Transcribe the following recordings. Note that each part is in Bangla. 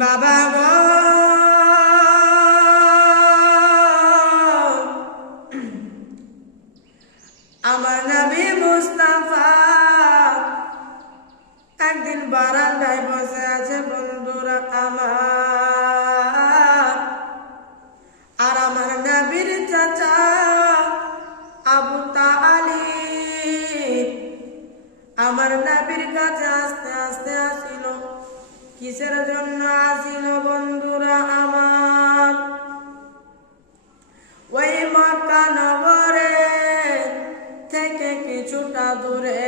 বাবা গো আমার নবী মুস্তাফা একদিন বারান্দায় বসে আছে বন্ধুরা আমার, আর আমার নবীর চাচা আবু তালিব আমার নবীর কাছে আস্তে আস্তে আসিল। কিসের জন্য আসিল বন্ধুরা আমার? ওই মক্কা নগরে থেকে কিছুটা দূরে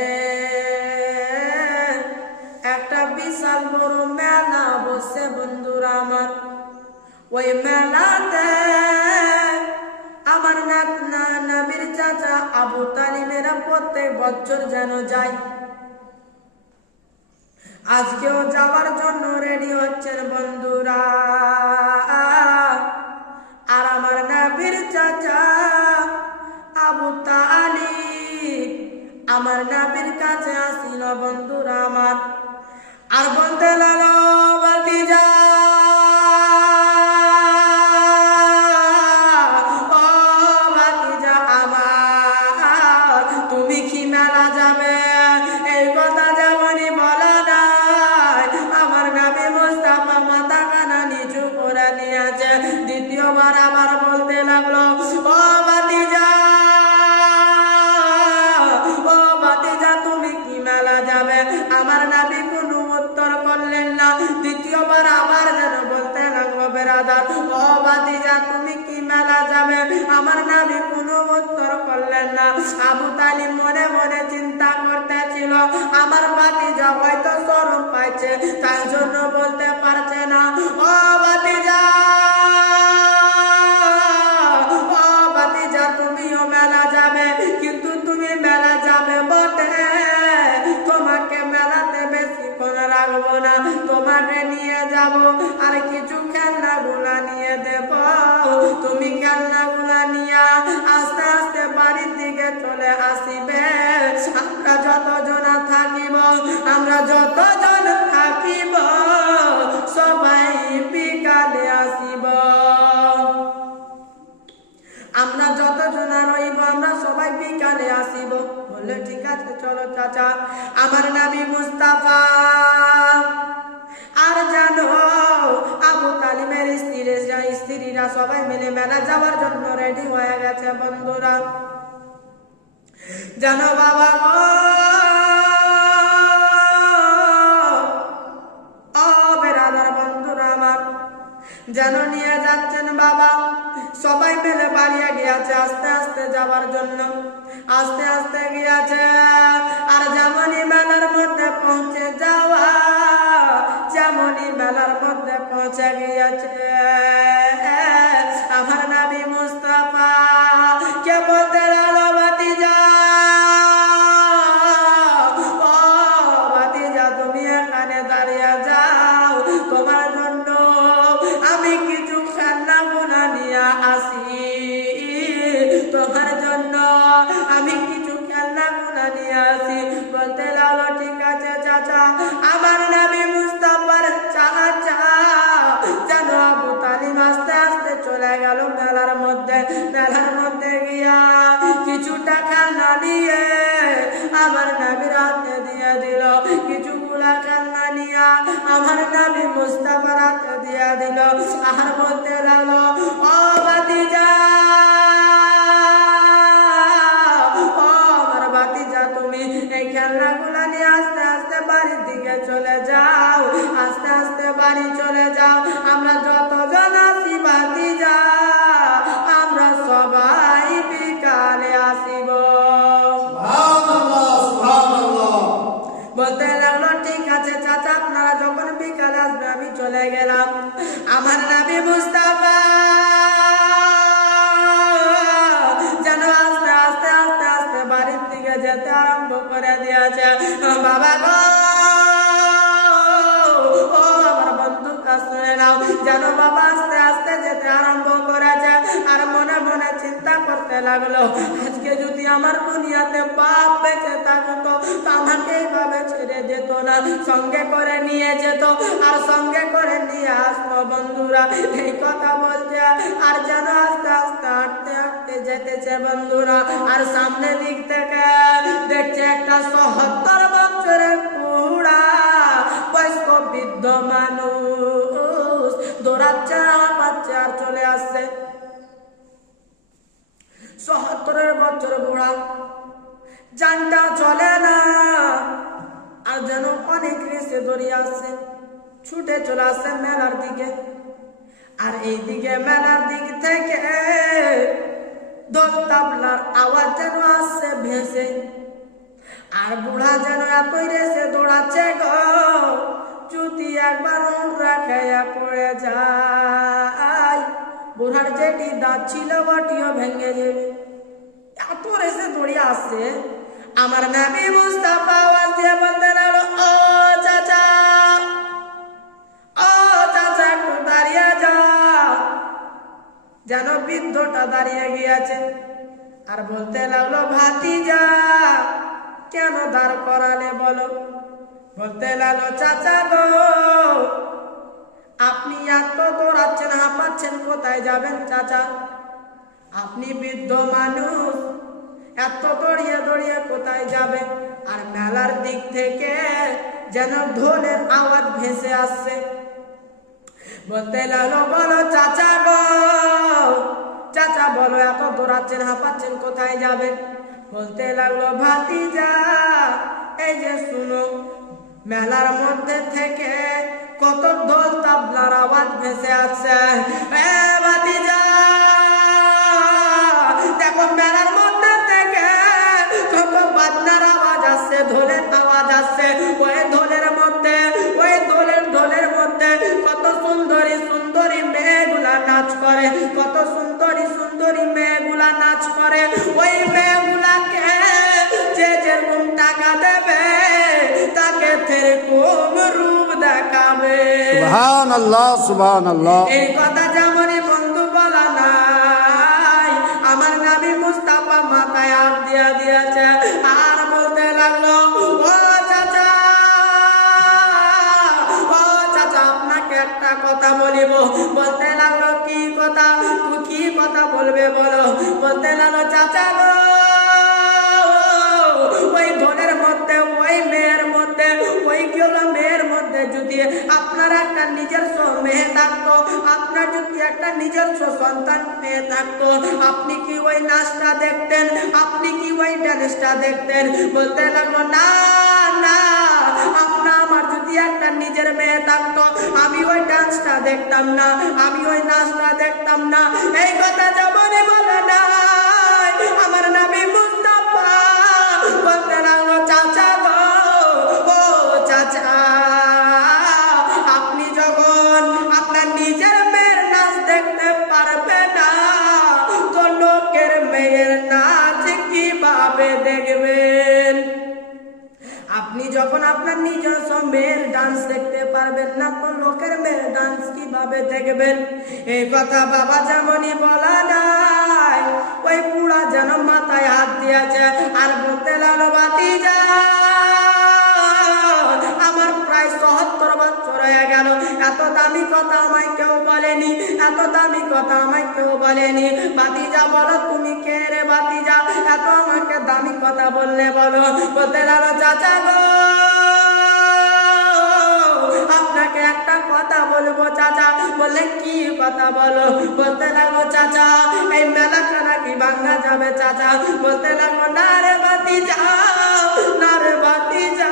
একটা বিশাল বড় মেলা বসে বন্ধুরা আমার। ওই মেলাতে আমার নবীর চাচা আবু তালিবেরা প্রত্যেক বছর যেন যায়। আজকেও যাওয়ার জন্য রেডি হচ্ছেন বন্ধুরা। আর আমার নবীর চাচা আবু তালিব আমার নবীর কাছে আসিল বন্ধুরা আমার, আর বলতে লাগলো ভাতিজা ও ভাতিজা আমার, তুমি কি মেলা যাবে? এই কথা যেমনই বলা নাই আমার নবী মুস্তাফা মাথা কানা নিচু করে নিয়েছে। দ্বিতীয়বার আবার বলতে লাগলো ও ভাতিজা ও ভাতিজা তুমি কি মেলা যাবে? আমার নবী কোনো উত্তর করলেন না। দ্বিতীয়বার আবার যেন বলতে লাগলো বেরাদার ও ভাতিজা তুমি কি মেলা যাবে? আমার নবী কোনো উত্তর করলেন না। আবু তালিব মনে মনে চিন্তা করতেছিল আমার ভাতিজা হয়তো শরম পাইছে, তাই জন্য বলতে পারছে না। ও ভাতিজা ও ভাতিজা তুমিও মেলা যাবে, কিন্তু তুমি মেলা যাবে বটে, তোমাকে মেলাতে বেশিক্ষণ রাখবো না, তোমাকে নিয়ে যাব আর কিছু খেলনাগুলা নিয়ে দেব। তুমি খেলনাগুলা নিয়ে আস্তে আস্তে বাড়ির দিকে চলে আসিবে। আমরা যতজন থাকিব সবাই বিকালে আসিব। আমরা যতজন রইব আমরা সবাই বিকালে আসিব। বললে ঠিক আছে চলো চাচা। আমার নবী মুস্তাফা আর জানো আবু তালিবের স্ত্রীরা সবাই মিলে মেলা যাওয়ার জন্য রেডি হয়ে গেছে বন্ধুরা। জানো বাবা ও বেরাদার বন্ধুরা আমার, যেন নিয়ে যাচ্ছেন বাবা সবাই মিলে বাড়িয়ে গিয়েছে আস্তে আস্তে যাওয়ার জন্য। আস্তে আস্তে গিয়েছে আর যেমনই মেলার মধ্যে পৌঁছে যাওয়া, যেমনই মেলার মধ্যে পৌঁছে গিয়েছে আমার নবী মুস্তাফা কে বলতে লাগলো ভাতিজা ও ভাতিজা তুমি এখানে দাঁড়িয়ে যাও, তোমার জন্য আমি কিছু খেলনাগুলা নিয়ে আসি। তোমার জন্য আমি কিছু খেলনাগুলা নিয়ে আসি। বলতে লাগলো ঠিক আছে চাচা। আমার নবী মুস্তাফার চাচা যেন আবু তালিব আস্তে আস্তে চলে গেল মেলার মধ্যে। মেলার মধ্যে গিয়া কিছুটা খেলনা নিয়ে আমার নবীর হাতে দিয়ে দিল। কিছুগুলা খেলনা নিয়ে আমার নবী মুস্তাফার হাতে দিয়ে দিল। আর বলতে লাগলো ও ভাতিজা ও আমার ভাতিজা তুমি এই খেলনাগুলা নিয়ে আস্তে আস্তে বাড়ির দিকে চলে যাও, আস্তে আস্তে বাড়ি চলে যাও। আমরা যতজন আছি ভাতিজা আমরা সবাই বিকালে আসিব। বলতে লাগলো ঠিক আছে চাচা, আপনারা যখন বিকালে আসবে আমি চলে গেলাম। আমার নবী মুস্তাফা যেন আস্তে আস্তে আস্তে আস্তে বাড়ির দিকে যেতে আরম্ভ করে দিয়েছে। বাবা গো ও আমার বন্ধু কাজ শুনে নাও, যেন বাবা আস্তে আস্তে যেতে আরম্ভ করেছে। আর মনে মনে চিন্তা করতে লাগলো আজকে যদি আমার দুনিয়াতে বাপ বেঁচে থাকতো আমাকে এইভাবে ছেড়ে যেত না, সঙ্গে করে নিয়ে যেত আর সঙ্গে করে নিয়ে আসতো বন্ধুরা। এই কথা বলছে আর যেন আস্তে আস্তে হাঁটতে হাঁটতে যেতেছে বন্ধুরা। আর সামনে দিক থেকে দেখছে একটা ৭০ বছরের বুড়া বয়স্ক বৃদ্ধ মানুষ দৌড়াচ্ছে হাঁপাচ্ছে আর চলে আসছে। ৭০ বছর বুড়া, জানটা চলে না আর যেন অনেক রেসে দৌড়িয়ে আসছে, ছুটে চলে আসছে মেলার দিকে। আর এইদিকে মেলার দিক থেকে দোল তাবলার আওয়াজ যেন আসছে ভেসে। আর বুড়া যেন এতই রেসে দৌড়াচ্ছে গো, যদি একবার রাখাইয়া পড়ে যায় বুড়ার যেটি দাঁত ছিল ওটিও ভেঙে যাবে, এত রেসে দৌড়িয়ে আসছে। আমার নবী মুস্তাফা আওয়াজ দিয়ে বলতে লাগলো, ও চাচা, ও চাচা একটু দাঁড়িয়ে যা। যেন বৃদ্ধটা দাঁড়িয়ে গিয়েছে আর বলতে লাগলো, ভাতিজা কেন দাঁড় করালে বলো? বলতে লাগলো, চাচা গো আপনি এত দৌড়াচ্ছেন হাঁপাচ্ছেন, কোথায় যাবেন চাচা? আপনি বৃদ্ধ মানুষ, এত দৌড়িয়ে দৌড়িয়ে কোথায় যাবে? আর মেলার দিক থেকে যেন ঢোলের আওয়াজ ভেসে আসছে। বলতে লাগলো, বলো চাচা গো, চাচা বলো এত দৌড়াচ্ছেন হাঁপাচ্ছেন কোথায় যাবেন? বলতে লাগলো, ভাতিজা এই যে শুনো, মেলার মধ্যে থেকে কত ঢোল তাবলার আওয়াজ ভেসে আসছে। এ ভাতিজা দেখো, মেলার মধ্যে থেকে কত বাজনার আওয়াজ আসছে, ঢোলের আওয়াজ আসছে। ওই ঢোলের মধ্যে, ওই ঢোলের মধ্যে কত সুন্দরী সুন্দরী মেয়েগুলা নাচ করে, কত সুন্দরী সুন্দরী মেয়েগুলা নাচ করে। ওই মেয়েগুলাকে যে যেরকম টাকা দেবে তাকে সেরকম রূপ দেখাবে। সুবহানাল্লাহ, সুবহানাল্লাহ। এই কথা যেমনই বন্ধু বলা নাই, আমার নবী মুস্তাফা মাথায় হাত দিয়া দিয়েছে আর বলতে লাগলো, ও চাচা, ও চাচা আপনাকে একটা কথা বলিব। বলতে লাগলো, কি কথা? কি কথা বলবে বলো? বলতে লাগলো, চাচা গো ওই ঢোলের মধ্যে, ওই মেয়ের মধ্যে, ওই মেয়ের মধ্যে যদি আপনার একটা নিজস্ব মেয়ে থাকতো, আপনার যদি একটা নিজস্ব সন্তান মেয়ে থাকতো, আপনি কি ওই নাচটা দেখতেন? আপনি কি ওই ডান্সটা দেখতেন? বলতে লাগলো, না না, আপনার আমার যদি একটা নিজের মেয়ে থাকতো আমি ওই ডান্সটা দেখতাম না, আমি ওই নাচটা দেখতাম না। এই কথা যেমনই বলে না আমার নবী মুস্তাফা বলতে লাগলো, চাচা গো, ও চাচা আপনি যখন আপনার নিজের মেয়ের নাচ দেখতে পারবে না তো লোকের মেয়ের নাচ কিভাবে দেখবেন? আপনি যখন আপনার নিজস্ব মেয়ের ডান্স দেখতে পারবেন না তো লোকের মেয়ের ডান্স কিভাবে দেখবেন? এই কথা বাবা যেমনই বলা নাই, ওই পুরা যেন মাথায় হাত দিয়েছে আর বলতে লাগলো, ভাতিজা আমার প্রায় ৭০ বছর হয়ে গেল, এত দামি কথা আমায় কেউ বলেনি, এত দামি কথা আমায় কেউ বলেনি। ভাতিজা বলো তুমি কে রে ভাতিজা, এত আমাকে দামি কথা বললে বলো? বলতে লাগলো, চাচা গো আপনাকে একটা কথা বলবো চাচা। বললে, কি কথা বলো? বলতে লাগলো, চাচা এই মেলাটা নাকি ভাঙ্গা যাবে চাচা। বলতে লাগলো, না রে ভাতিজা, না রে ভাতিজা,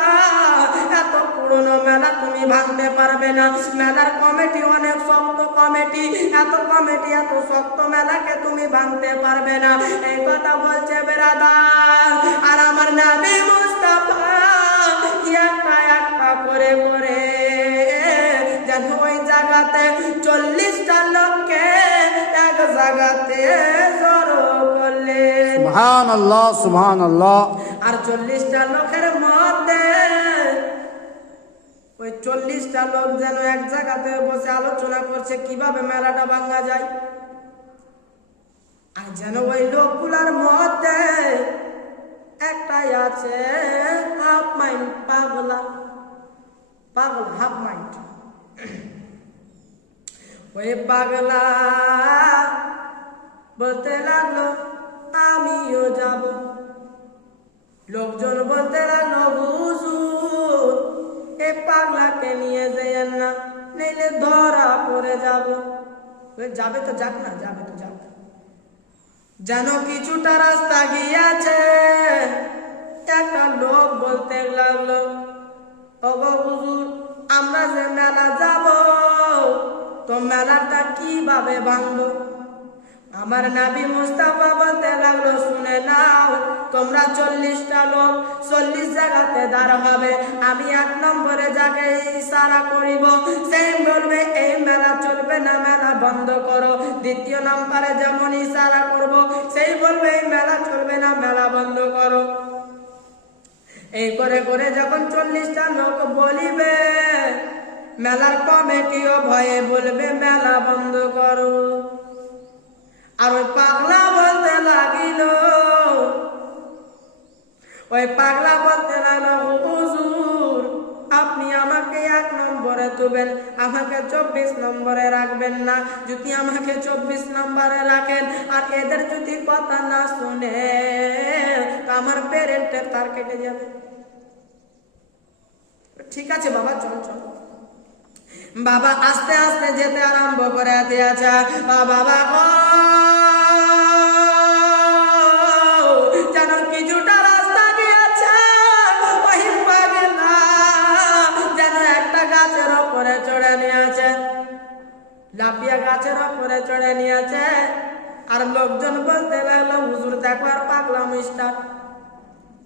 এত পুরনো মেলা তুমি ভাঙতে পারবে না। মেলার কমিটি অনেক শক্ত কমিটি, এত কমিটি এত শক্ত মেলাকে তুমি ভাঙতে পারবে না। এই কথা বলছে বেরাদার। আর আমার নবী মুস্তাফা একটা একটা করে করে যেন ওই জায়গাতে 40টা লোককে এক জায়গাতে জড়ো করলেন। সুবহানাল্লাহ, সুবহানাল্লাহ। আর 40টা লোকের মধ্যে ওই 40টা লোক যেন এক জায়গাতে বসে আলোচনা করছে কিভাবে মেলাটা ভাঙা যায়। আর যেন ওই লোকগুলার মধ্যে একটাই আছে হাফ মাইন্ড পাগলা, পাগল হাফ মাইন্ড। ওই পাগলা বলতে লাগলো আমিও যাব। লোকজন বলতে লাগলো হুজুর এ পাগলাকে নিয়ে যাইয়েন না, নইলে ধরা পড়ে যাব। যাবে তো যাক না, যাবে তো যাক। যেন কিছুটা রাস্তা গিয়েছে, একটা লোক বলতে লাগলো ওগো হুজুর আমরা যে মেলা যাব, তো মেলাটা কিভাবে ভাঙবো? আমার নবী মুস্তাফা বলতে লাগলো শুনে নাও, তোমরা 40টা লোক 40 জায়গাতে দাঁড় হবে। আমি 1 নম্বরে যাকে ইশারা করিব সেই বলবে এই মেলা চলবে না, মেলা বন্ধ করো। 2য় নম্বরে যেমন ইশারা করব সেই বলবে এই মেলা চলবে না, মেলা বন্ধ করো। এই করে করে যখন 40টা লোক বলিবে, মেলার কমিটিও ভয়ে বলবে মেলা বন্ধ করো। আর ওই পাগলা বলতে লাগিল, ওই পাগলা বলতে লাগলো হুজুর আপনি আমাকে 1 নম্বরে তুলবেন, আমাকে 24 নম্বরে রাখবেন না। যদি আমাকে 24 নম্বরে রাখেন আর এদের যদি কথা না শুনে তো আমার পেরেন্টের তার কেটে যাবে। ঠিক আছে বাবা চল চল। বাবা আস্তে আস্তে যেতে আরম্ভ করে দিয়েছে। বাবা যেন কিছুটা রাস্তা গিয়েছে, ওই পাগলা যেন একটা গাছের উপরে চড়ে নিয়েছে, লাফিয়া গাছের উপরে চড়ে নিয়েছে। আর লোকজন বলতে লাগলো হুজুর দেখো আর পাগলা মিস্টার।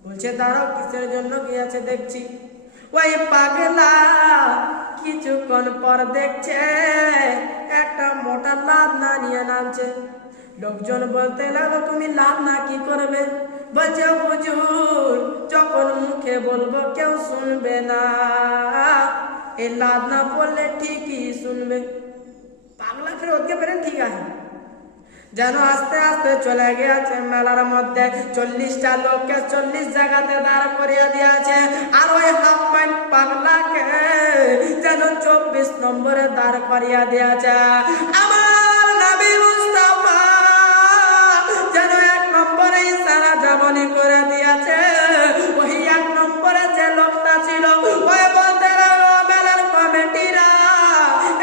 বলছে তারাও কিসের জন্য গিয়েছে দেখছি। ওই পাগলা কিছুক্ষণ পর দেখছে একটা মোটা লাদনা নিয়ে নামছে। লোকজন বলতে লাগলো তুমি লাদনা কি করবে? বলছে হুজুর যখন মুখে বলবো কেউ শুনবে না, এই লাদনা বললে ঠিকই শুনবে। পাগলা ফের ওকে পেরেন ঠিক আছে। যেন আস্তে আস্তে চলে গিয়েছে মেলার মধ্যে। 40টা লোককে 40 জায়গাতে দাঁড় করিয়ে দিয়েছে। আর ওই হাফ মাইন্ড পাগলাকে যেন 24 নম্বরে দাঁড় করিয়ে দিয়েছে। আমার নবী মুস্তাফা যেন 1 নম্বরে ইশারা যেমনই করে দিয়েছে, ওই 1 নম্বরে যে লোকটা ছিল ওই বলতে লাগলো মেলার কমিটিরা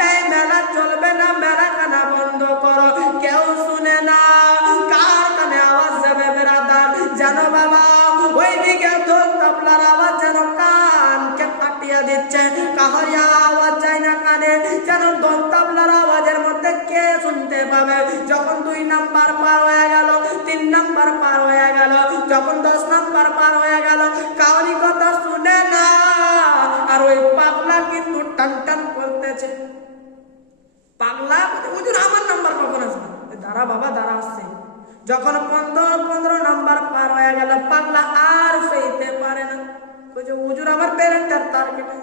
এই মেলা চলবে না, মেলা খানা বন্ধ করো। কেউ শুনে না, কার কানে আওয়াজ যাবে বেরাদার? যেন বাবা ওইদিকে ঢোল তবলার আওয়াজ যেন কানকে ফাটিয়ে দিচ্ছে, কাহারিয়া আওয়াজ যায় না কানে। যেন ঢোল তবলার আওয়াজের মধ্যে কে শুনতে পাবে? যখন 2 নাম্বার পার হয়ে গেল, 3 নাম্বার পার হয়ে গেল, যখন 10 নাম্বার পার হয়ে গেল, কাউরি কথা শুনে না। আর ওই পাগলা কিন্তু টান টান করতেছে। পাগলা হুজুর আমার নাম্বার কখন আসবে? দাঁড়া বাবা দাঁড়া আসছে। যখন 15 নাম্বার পার হয়ে গেল, পাগলা আর সইতে পারে না। বলছে হুজুর আমার পেরেন্টার তার কেটে।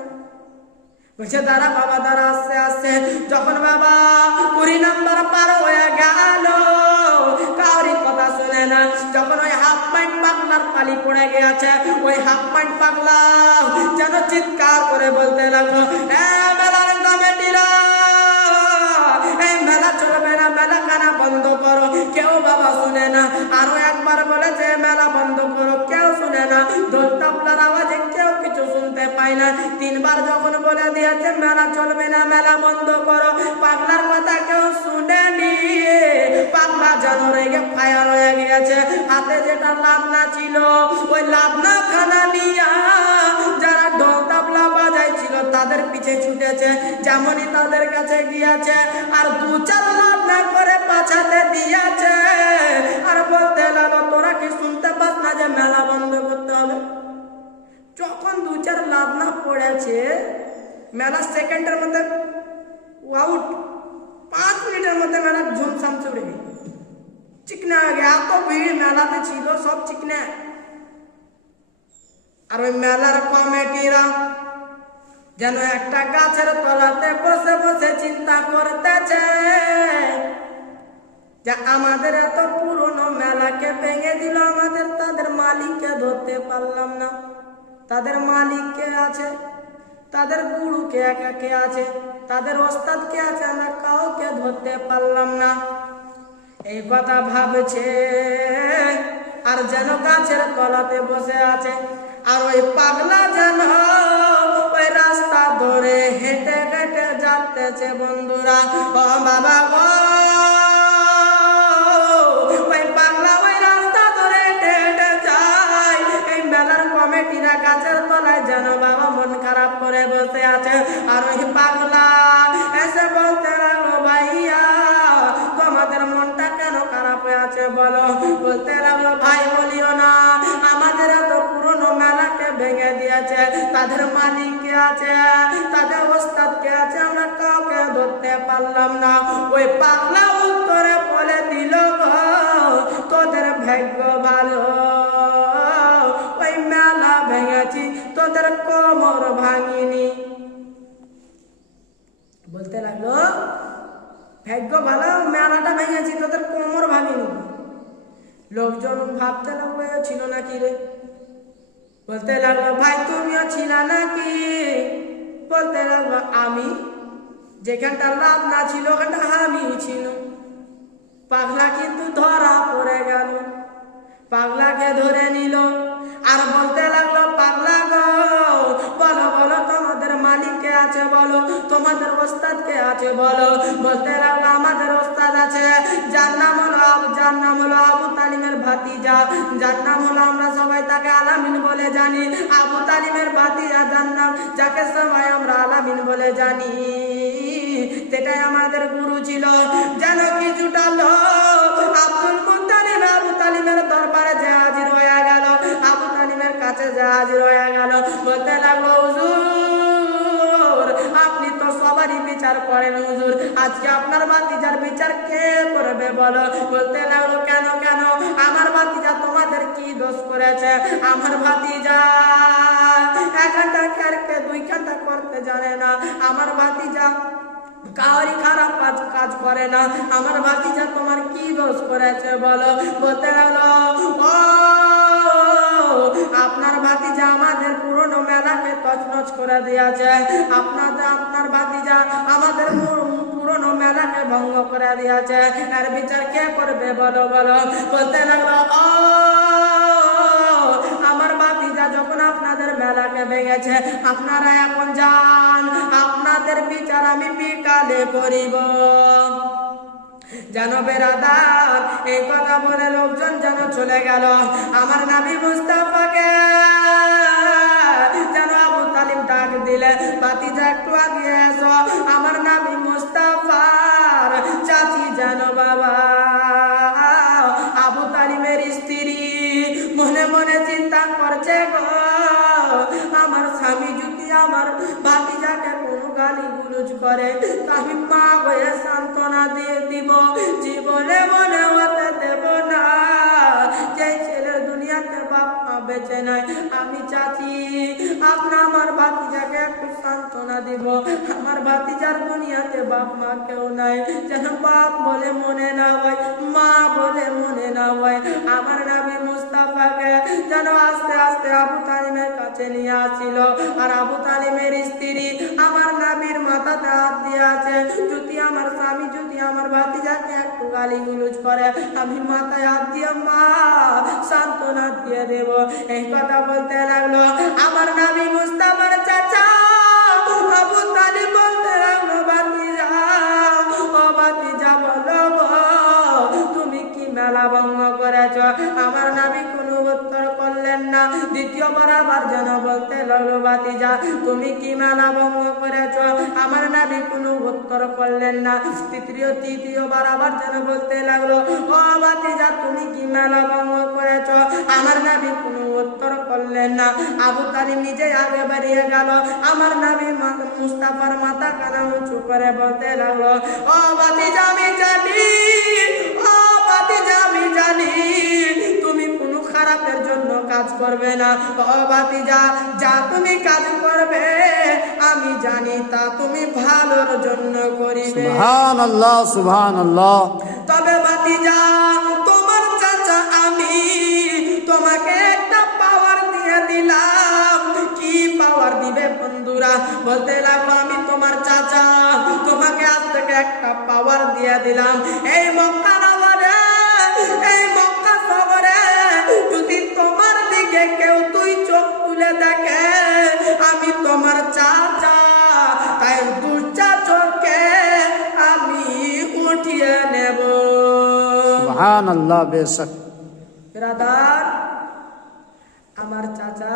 বলছে দাঁড়া বাবা দাঁড়া আসছে আসছে। যখন বাবা 20 নাম্বার পার হয়ে গেল, কাউরি কথা শুনে না। যখন ওই হাফ মাইন্ড পাগলার পালি পড়ে গেছে, ওই হাফ মাইন্ড পাগলা যেন চিৎকার করে বলতে লাগলো মেলার কমিটিরা এই মেলা চলবে না, মেলা খানা বন্ধ করো। কেউ বাবা শুনে না। আরো একবার বলেছে মেলা বন্ধ করো, কেউ শুনে না। ঢোল তবলার আওয়াজে কেউ কিছু শুনতে পায় না। 3 বার যখন বলে দিয়েছে মেলা চলবে না, মেলা বন্ধ করো, পাগলার কথা কেউ শুনেনি। পাগলা যেন রেগে ফায়ার হয়ে গিয়েছে। হাতে যেটা লাদনা ছিল ওই লাদনা খানা নিয়া যারা ঢোল তবলা বাজাইছিল তাদের পিছে ছুটেছে। যেমনই তাদের কাছে গিয়েছে আর 2-4 লাদনা করে পাছাতে দিয়েছে। আর বলতে লাগলো তোরা কি শুনতে পাস না যে মেলা বন্ধ করতে হবে? যখন 2-4 লাদনা পড়েছে, মেলা সেকেন্ডের মধ্যে আউট। 5 মিনিটের মধ্যে মেলা ঝুমসাম চড়ে গেল, চিকনা হয়ে গেল। এত ভিড় মেলাতে ছিল, সব চিকনা। আর ওই মেলার কমিটিরা যেন একটা গাছের তলাতে বসে বসে চিন্তা করতেছে যে আমাদের এত পুরনো মেলাকে ভেঙে দিল, আমাদের তাদের মালিককে ধরতে পারলাম না। তাদের মালিক কে আছে, তাদের গুরু কে কে আছে, তাদের ওস্তাদ কে আছে, আমরা কাউকে ধরতে পারলাম না। এই কথা ভাবছে আর যেন গাছের তলাতে বসে আছে। আর ওই পাগলা যেন ওই রাস্তা ধরে হেঁটে হেঁটে যাচ্ছে বন্ধুরা। ও বাবা গো, ওই পাগলা ওই রাস্তা ধরে হেঁটে হেঁটে যায়। এই মেলার কমিটিরা গাছের তলায় যেন বাবা মন খারাপ করে বসে আছে। আর ওই পাগলা এসে বলতে লাগলো, ভাইয়া তোমাদের মনটা কেন খারাপ হয়ে আছে বলো। বলতে লাগলো, ভাই বলিও না, আমাদের এত পুরনো মেলাকে ভেঙে দিয়েছে, তাদের মালিক কে আছে, তাদের ওস্তাদ কে আছে, আমরা কাউকে ধরতে পারলাম না। ওই পাগলা উত্তরে বলে দিল, তোদের ভাগ্য ভালো, ওই মেলা ভেঙেছি, তোদের কোমর ভাঙিনি। বলতে লাগলো, ভাগ্য ভালো, মেলাটা ভেঙেছি, তোদের কোমর ভাঙিনি। লোকজন ভাবতে লাগলো, ছিল নাকি রে। বলতে লাগলো, ভাই তুমিও ছিল নাকি। বলতে লাগলো, আমি যেখানটা লাভ না ছিল ওখানটা আমি ছিল। পাগলা কিন্তু ধরা পড়ে গেল, পাগলাকে ধরে নিল। আর বলতে লাগলো, পাগলা গো বলো বলো, তোমাদের মালিক কে আছে বলো, তোমাদের ওস্তাদ কে আছে বলো। বলতে লাগলো, আমাদের ওস্তাদ আছে, যার নাম হলো আবু তালিমের ভাতিজা, যার নাম হলো আমরা সবাই তাকে আলামিন বলে জানি। আবু তালিমের ভাতিজা, যার নাম, যাকে সবাই আমরা আলামিন বলে জানি, সেটাই আমাদের গুরু ছিল। যেন কিছুটা লোক আব্দুল মুত্তালিব আবু তালিমের দরবারে যে হাজির হয়ে গেল, আবু তালিমের কাছে যে হাজির হয়ে গেল। বলতে লাগলো, হুজুর আপনি তো সবারই বিচার করেন হুজুর, আজকে আপনার ভাতিজার বিচার কে করবে বলো। বলতে লাগলো, কেন কেন, আমার ভাতিজা তোমাদের কি দোষ করেছে? আমার ভাতিজা এখানটা খেরকে দুইখানটা করতে জানে না, আমার ভাতিজা কাউরি খারাপ কাজ করে না, আমার ভাতিজা তোমার কি দোষ করেছে বলো। বলতে লাগলো, ও আপনার ভাতিজা আমাদের পুরনো মেলাকে তছনছ করে দিয়েছে, আপনার ভাতিজা আমাদের পুরনো মেলাকে ভঙ্গ করে দিয়েছে, এর বিচার কে করবে বলো বলো। বলতে লাগলো, ও আমার ভাতিজা যখন আপনাদের মেলাকে ভেঙেছে, আপনারা এখন যান, আপনাদের বিচার আমি বিকালে করিব। যেন বেরাদার এই কথা বলে লোকজন যেন চলে গেল। আমার নবী মুস্তাফাকে যেন আবু তালিব ডাক দিলে, ভাতিজা একটু আগিয়ে এসো। আমার নবী মুস্তাফার চাচি যেন বাবা আবু তালিবের স্ত্রী মনে মনে চিন্তা করছে, গো আমার স্বামী যদি আমার ভাতিজাকে কোনো গালি গুলুজ করে, আমি মা হয়ে সান্ত্বনা দিয়ে দিব, জীবনে মনে হতে দেব না। যে ছেলের দুনিয়াতে বাপ মা বেঁচে নাই, আমি চাচি আপনি আমার ভাতিজাকে একটু সান্ত্বনা দিব। আমার ভাতিজার দুনিয়াতে বাপ মা কেউ নাই, যেন বাপ বলে মনে না হয়, মা বলে মনে না হয়। আমার নবী মুস্তাফাকে যেন আস্তে আস্তে আবু তালিমের কাছে নিয়ে আসছিল। আর আবু তালিমের স্ত্রী আমার নবীর মাথাতে হাত দিয়ে আছে, যদি আমার স্বামী যদি আমার ভাতিজাকে একটু গালি গুলুজ করে, আমি মাথায় হাত দিয়ে মা সান্ত্বনা দিয়ে দেব। এই কথা বলতে লাগলো আমার নবী মুস্তাফার চাচা আবু তালিব। বলতে লাগলো, ভাতিজা ও ভাতিজা বলো তুমি কি মেলা ভঙ্গ করেছ? আমার নবী কোনো উত্তর করলেন না। দ্বিতীয়বার আবার যেন বলতে লাগলো, ভাতিজা তুমি কি মেলা ভঙ্গ করেছ? আমার নবী কোনো উত্তর করলেন না। তৃতীয়বার আবার যেন বলতে লাগলো, ও ভাতিজা তুমি কি মেলা ভঙ্গ করেছ? আমার নবী কোনো উত্তর করলেন না। আবু তালিব নিজে আগে বেরিয়ে গেল। আমার নবী মুস্তাফার মাথা কানা উঁচু করে বলতে লাগলো, ও ভাতিজা আমি জানি, ও ভাতিজা আমি জানি তুমি কোনো খারাপের জন্য কাজ করবে না। ও ভাতিজা যা তুমি কাজ করবে আমি জানি তা তুমি ভালোর জন্য করিবে। সুবহানাল্লাহ সুবহানাল্লাহ। তবে ভাতিজা তোমার চাচা আমি তোমাকে একটা পাওয়ার দিয়ে দিলাম, বন্ধুরা বলতে লাগলো, আমি তোমার চাচা, তোমাকে আজ থেকে একটা পাওয়ার দিয়ে দিলাম। এই মক্কা নগরে, এই মক্কা শহরে যদি তোমার দিকে কেউ দুই চোখ তুলে দেখে, আমি তোমার চাচা, তাই দুটা চোখে আমি উঠিয়ে নেব। সুবহানাল্লাহ বেশক। ব্রাদার, আমার চাচা